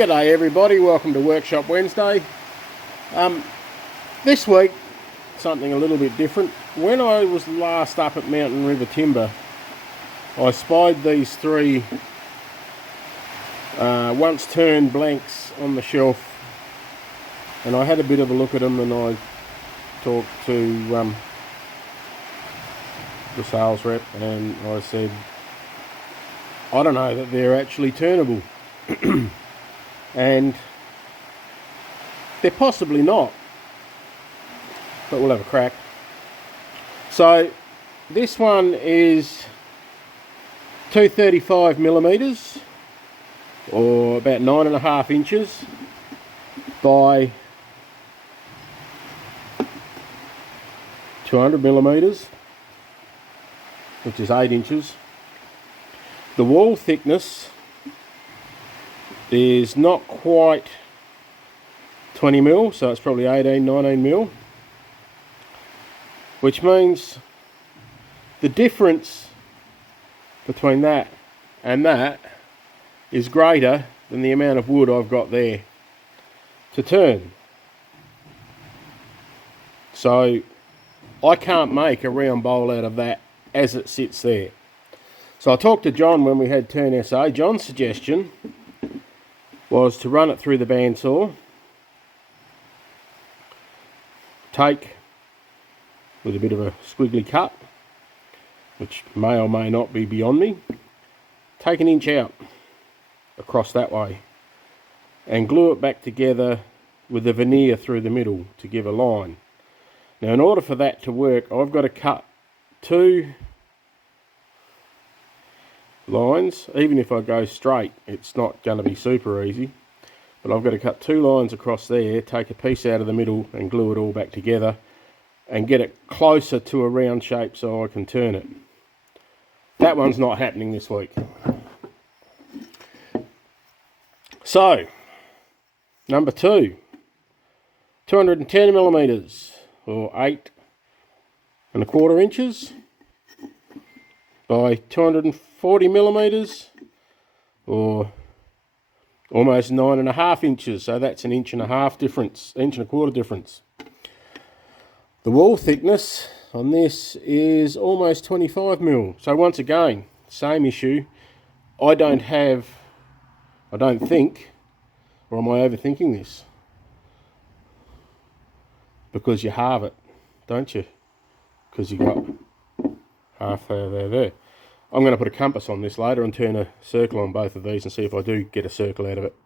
G'day everybody, welcome to Workshop Wednesday. This week, something a little bit different. When I was last up at Mountain River Timber, I spied these three once turned blanks on the shelf, and I had a bit of a look at them, and I talked to the sales rep, and I said, I don't know that they're actually turnable. And they're possibly not, but we'll have a crack. So this one is 235 millimeters, or about 9.5 inches by 200 millimeters, which is 8 inches. The wall thickness is not quite 20 mil, so it's probably 18, 19 mil, which means the difference between that and that is greater than the amount of wood I've got there to turn. So I can't make a round bowl out of that as it sits there. So I talked to John when we had Turn SA. John's suggestion was to run it through the bandsaw, take with a bit of a squiggly cut, which may or may not be beyond me, take an inch out across that way and glue it back together with the veneer through the middle to give a line. Now, in order for that to work, I've got to cut two lines. Even if I go straight, it's not going to be super easy, but I've got to cut two lines across there, take a piece out of the middle and glue it all back together and get it closer to a round shape so I can turn it. That one's not happening this week. So number 2, 210 millimeters, or 8.25 inches by 240 millimeters, or almost 9.5 inches. So that's an 1.5 inch difference, 1.25 inch difference. The wall thickness on this is almost 25 mil. So once again, same issue. I don't think, or am I overthinking this? Because you halve it, don't you? Because you got half there. I'm going to put a compass on this later and turn a circle on both of these and see if I do get a circle out of it,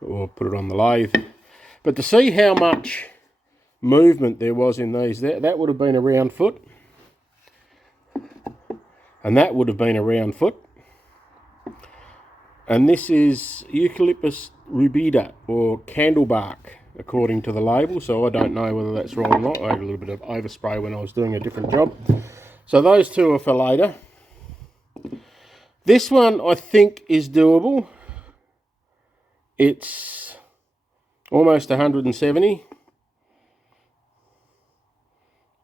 or put it on the lathe. But to see how much movement there was in these, that would have been a round foot, and that would have been a round foot, and this is Eucalyptus rubida, or candlebark, according to the label, so I don't know whether that's right or not. I had a little bit of overspray when I was doing a different job. So those two are for later. This one I think is doable. It's almost 170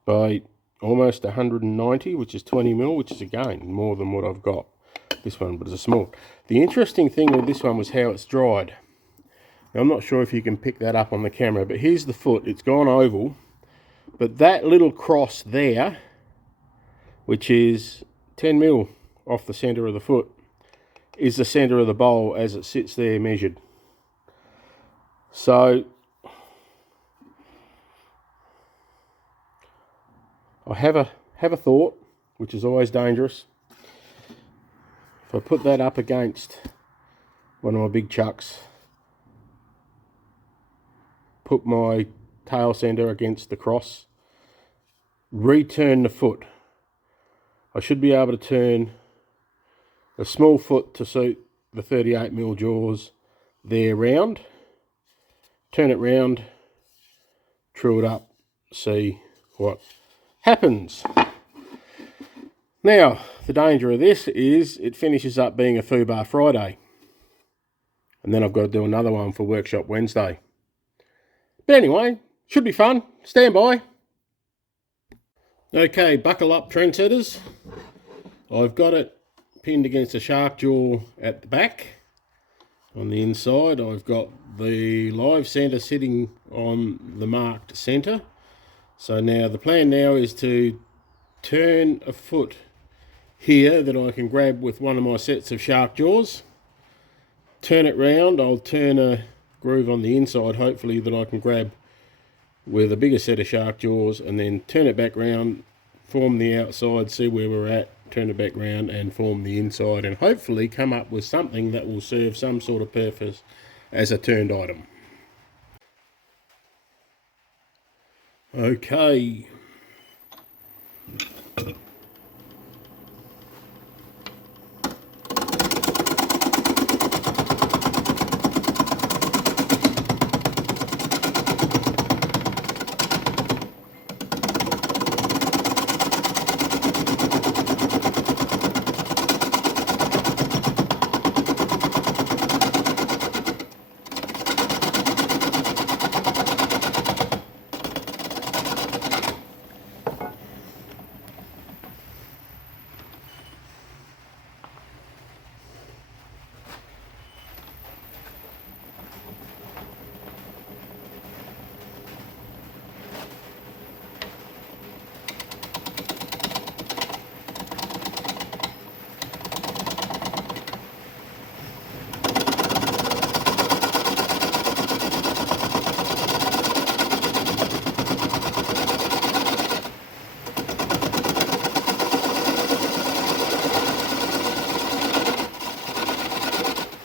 by almost 190, which is 20 mil, which is again more than what I've got this one, but it's a small. The interesting thing with this one was how it's dried. Now, I'm not sure if you can pick that up on the camera, but here's the foot. It's gone oval, but that little cross there, which is 10 mil off the centre of the foot, is the centre of the bowl as it sits there measured. So I have a thought, which is always dangerous. If I put that up against one of my big chucks, put my tail centre against the cross, return the foot, I should be able to turn a small foot to suit the 38 mil jaws there round, turn it round, true it up, see what happens. Now, the danger of this is it finishes up being a Fubar Friday, and then I've got to do another one for Workshop Wednesday. But anyway, should be fun. Stand by. Okay, buckle up, trendsetters. I've got it pinned against a shark jaw at the back, On the inside, I've got the live centre sitting on the marked centre. So now the plan now is to turn a foot here that I can grab with one of my sets of shark jaws. Turn it round, I'll turn a groove on the inside hopefully that I can grab with a bigger set of shark jaws, and then turn it back round, form the outside, see where we're at, turn it back round and form the inside, and hopefully come up with something that will serve some sort of purpose as a turned item. Okay.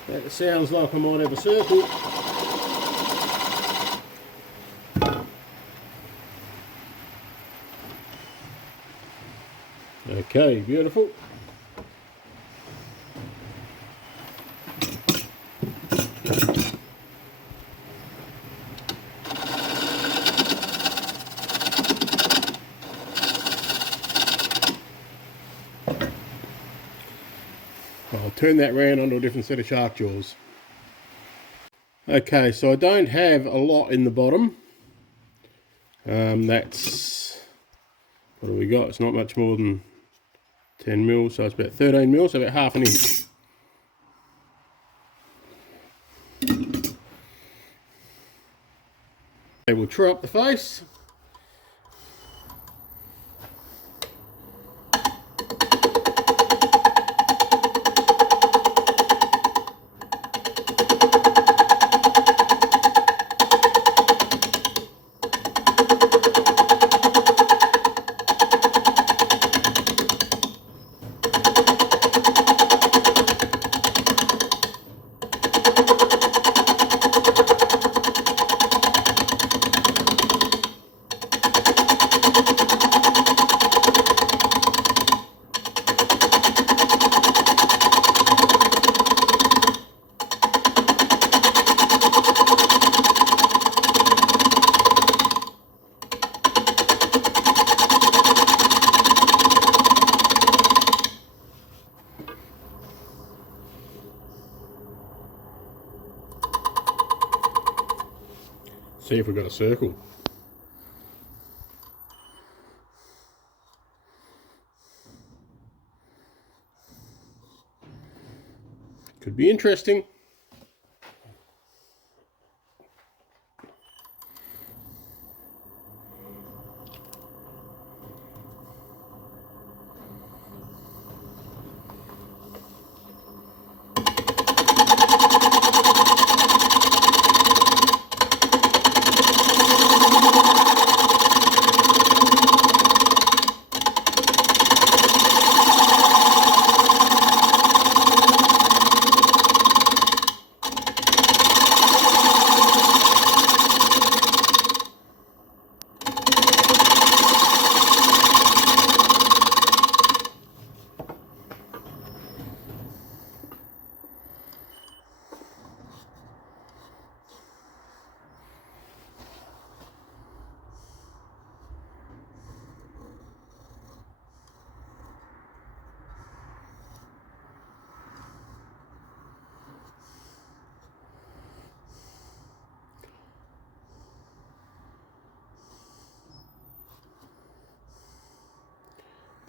That sounds like I might have a circle. Okay, beautiful. I'll turn that round onto a different set of shark jaws. Okay, so I don't have a lot in the bottom. That's, what do we got? It's not much more than 10 mil, so it's about 13 mil, so about half an inch. Okay, we'll true up the face. See if we've got a circle. Could be interesting.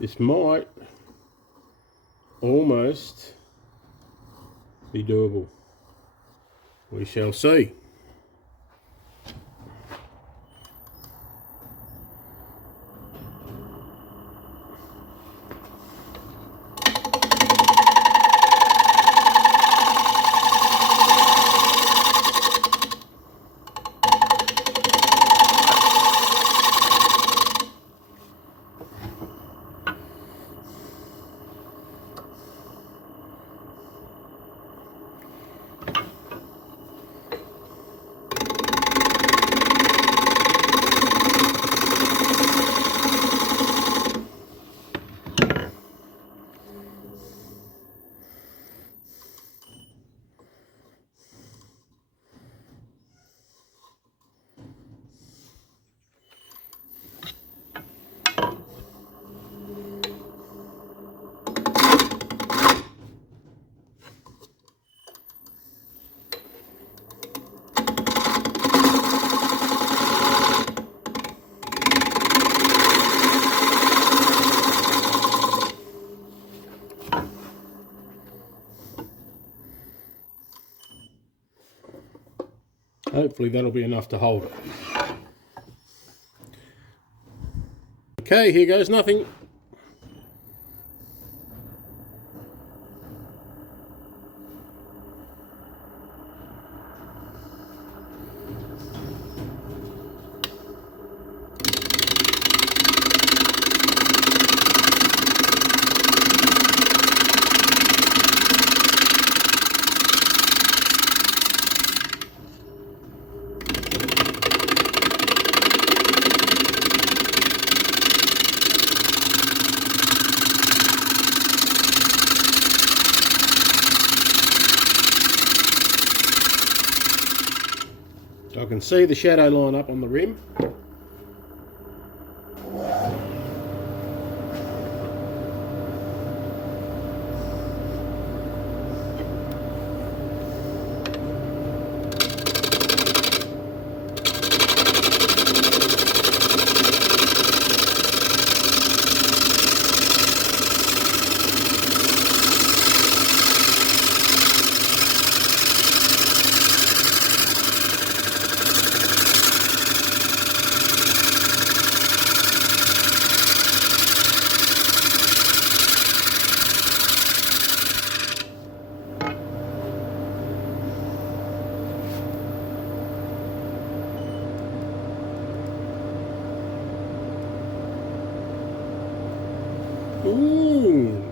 This might almost be doable. We shall see. Hopefully that'll be enough to hold it. Okay, here goes nothing. I can see the shadow line up on the rim. Ooh.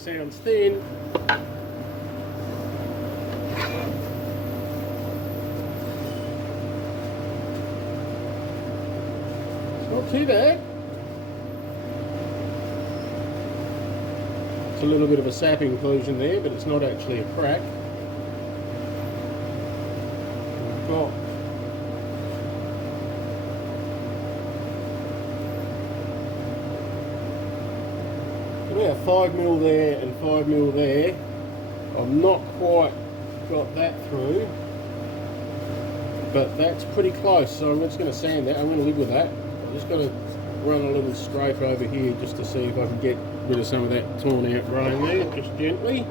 sounds thin. It's not too bad. It's a little bit of a sap inclusion there, but it's not actually a crack. We've got about 5mm there and 5mm there. I've not quite got that through, but that's pretty close, so I'm just going to sand that. I'm going to live with that. I'm just going to run a little scrape over here just to see if I can get rid of some of that torn out grain there, just gently.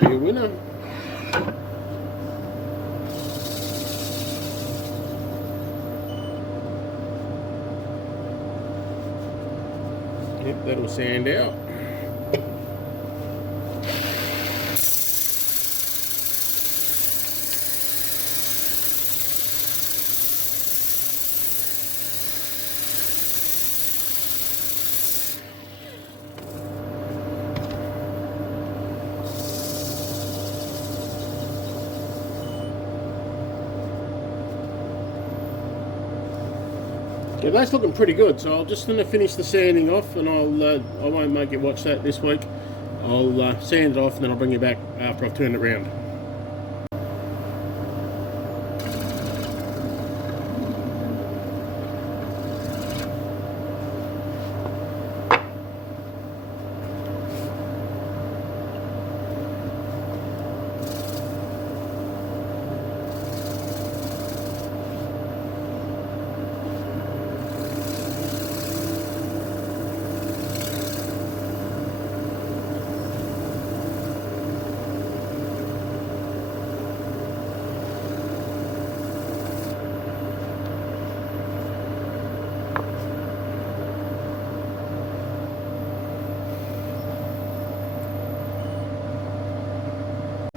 Be a winner. Yep, that'll sand out. Yeah, that's looking pretty good, so I'll just finish the sanding off, and I won't make you watch that this week. I'll sand it off and then I'll bring you back after I've turned it round.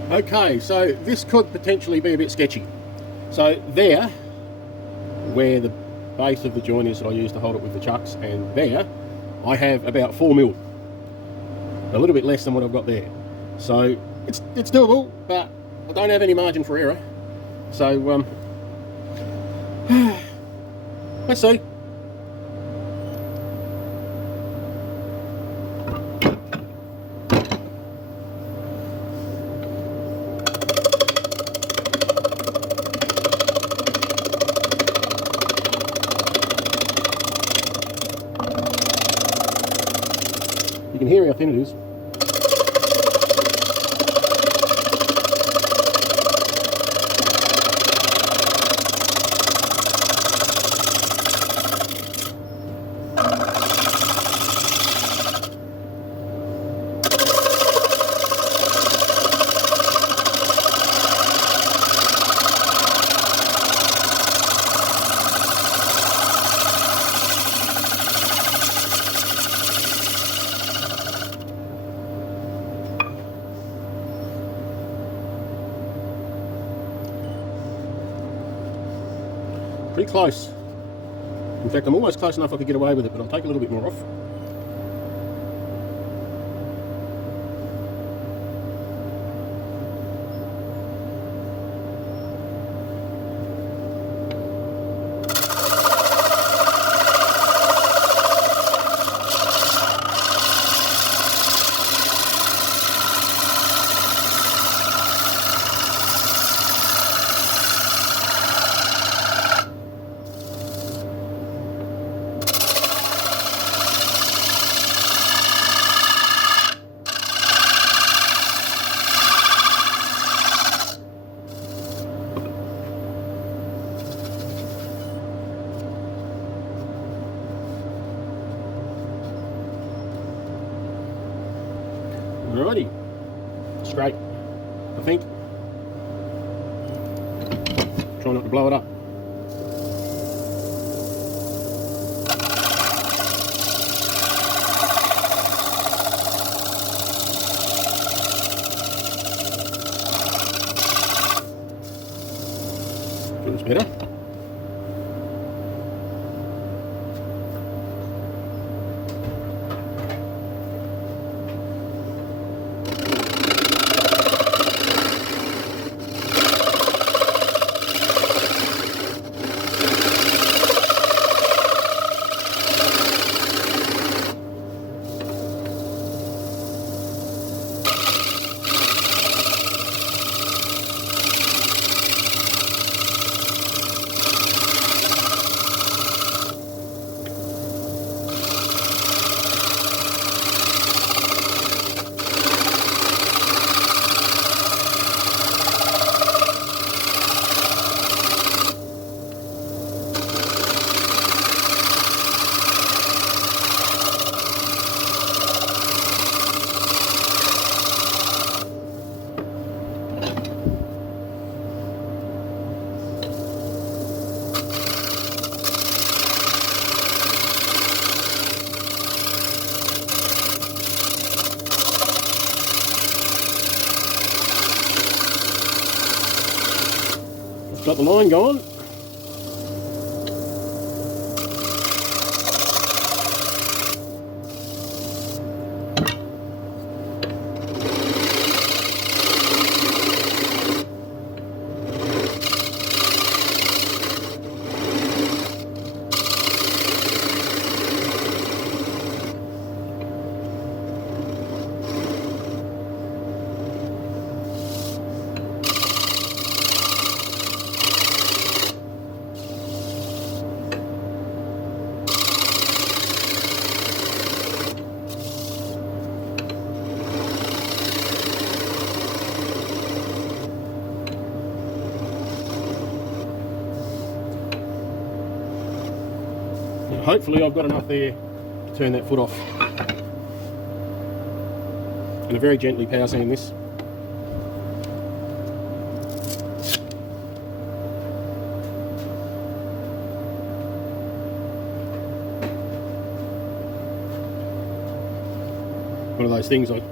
Okay, so this could potentially be a bit sketchy. So there, where the base of the joint is that I use to hold it with the chucks, and there, I have about 4mm. A little bit less than what I've got there. So it's doable, but I don't have any margin for error. So let's see. You can hear how thin it is. Pretty close. In fact, I'm almost close enough I could get away with it, but I'll take a little bit more off. Alrighty, straight, I think. Try not to blow it up. looks better. Got the line going. Hopefully I've got enough there to turn that foot off. And a very gently power seam this. One of those things, once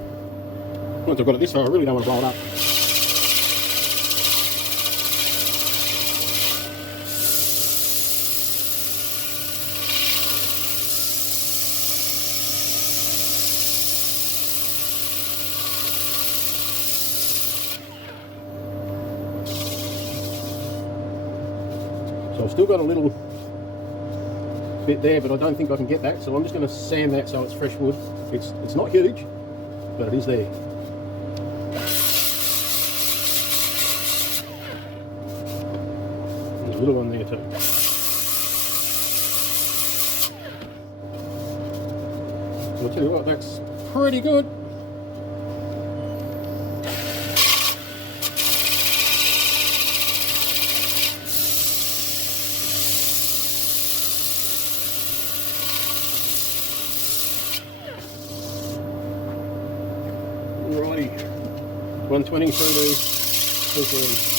I've got it this far, I really don't want to blow it up. So I've still got a little bit there, but I don't think I can get that, so I'm just going to sand that so it's fresh wood. It's not huge, but it is there. There's a little one there too. I'll tell you what, that's pretty good. Alrighty, 120 through the 230.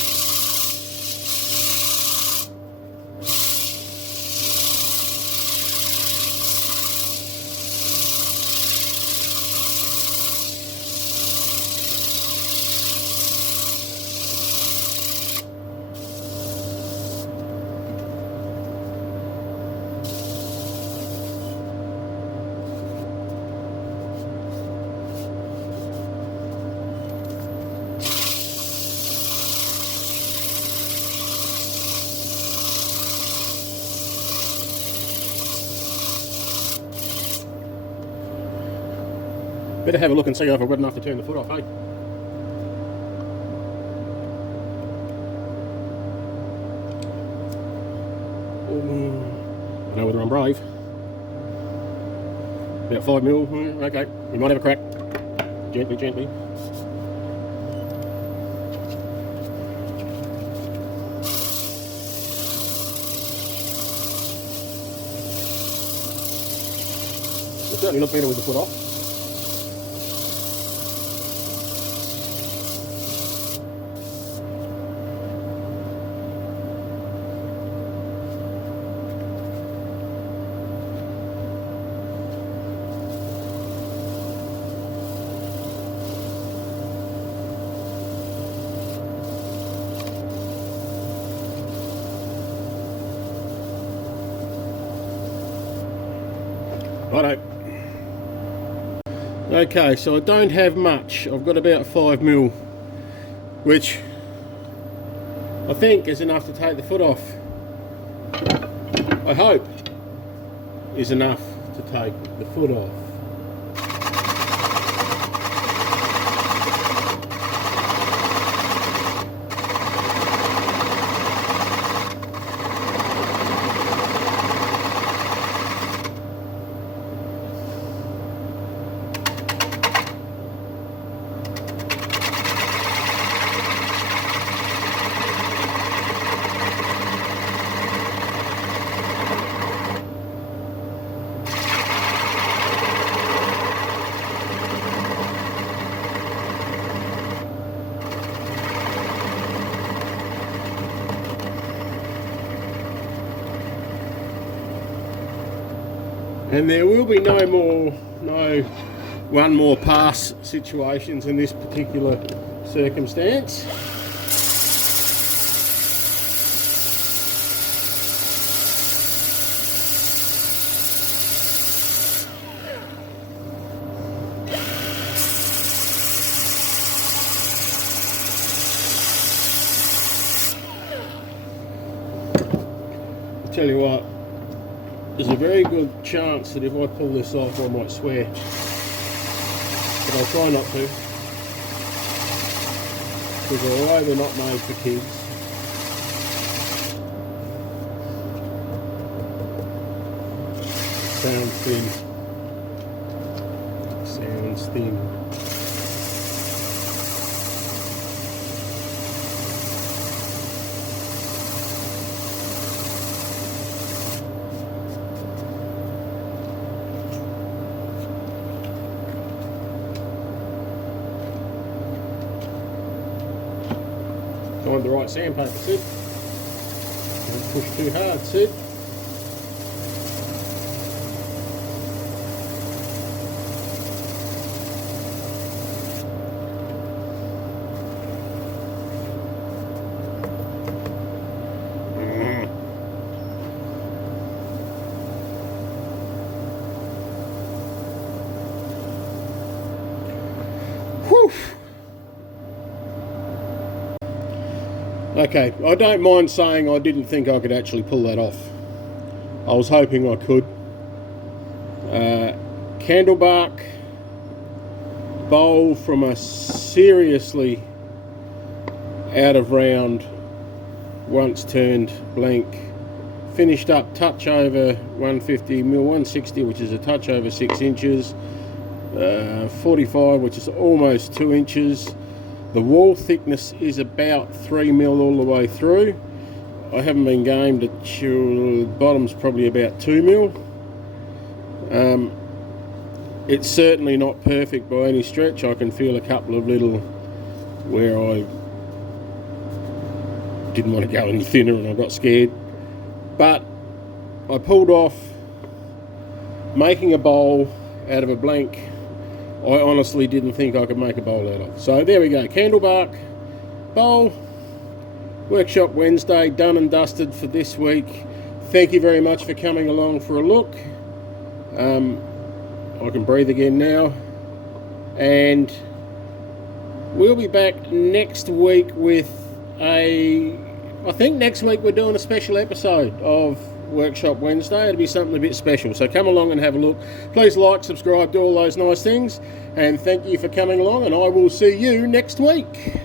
Better have a look and see if I've got enough to turn the foot off, eh? I know whether I'm brave. About 5 mil, okay. We might have a crack. Gently, gently. It's certainly not better with the foot off. Righto. Okay, so I don't have much. I've got about 5mm, which I think is enough to take the foot off. I hope is enough to take the foot off. And there will be no one more pass situations in this particular circumstance. I'll tell you what, there's a very good chance that if I pull this off I might swear, but I'll try not to, because although they're not made for kids, sounds thin. Sounds thin. Find the right sandpaper, Sid. Don't push too hard, Sid. Whew. Okay, I don't mind saying I didn't think I could actually pull that off. I was hoping I could. Candlebark bowl from a seriously out of round, once turned blank, finished up touch over 150mm, 160 which is a touch over 6 inches, 45 which is almost 2 inches. The wall thickness is about 3mm all the way through. I haven't been gamed, the bottom's probably about 2mm. It's certainly not perfect by any stretch. I can feel a couple of little where I didn't want to go any thinner and I got scared. But I pulled off making a bowl out of a blank. I honestly didn't think I could make a bowl out of. So there we go, Candlebark bowl, Workshop Wednesday, done and dusted for this week. Thank you very much for coming along for a look. I can breathe again now. And we'll be back next week with I think next week we're doing a special episode of Workshop Wednesday. It'll be something a bit special, so come along and have a look. Please like, subscribe, do all those nice things, and thank you for coming along, and I will see you next week.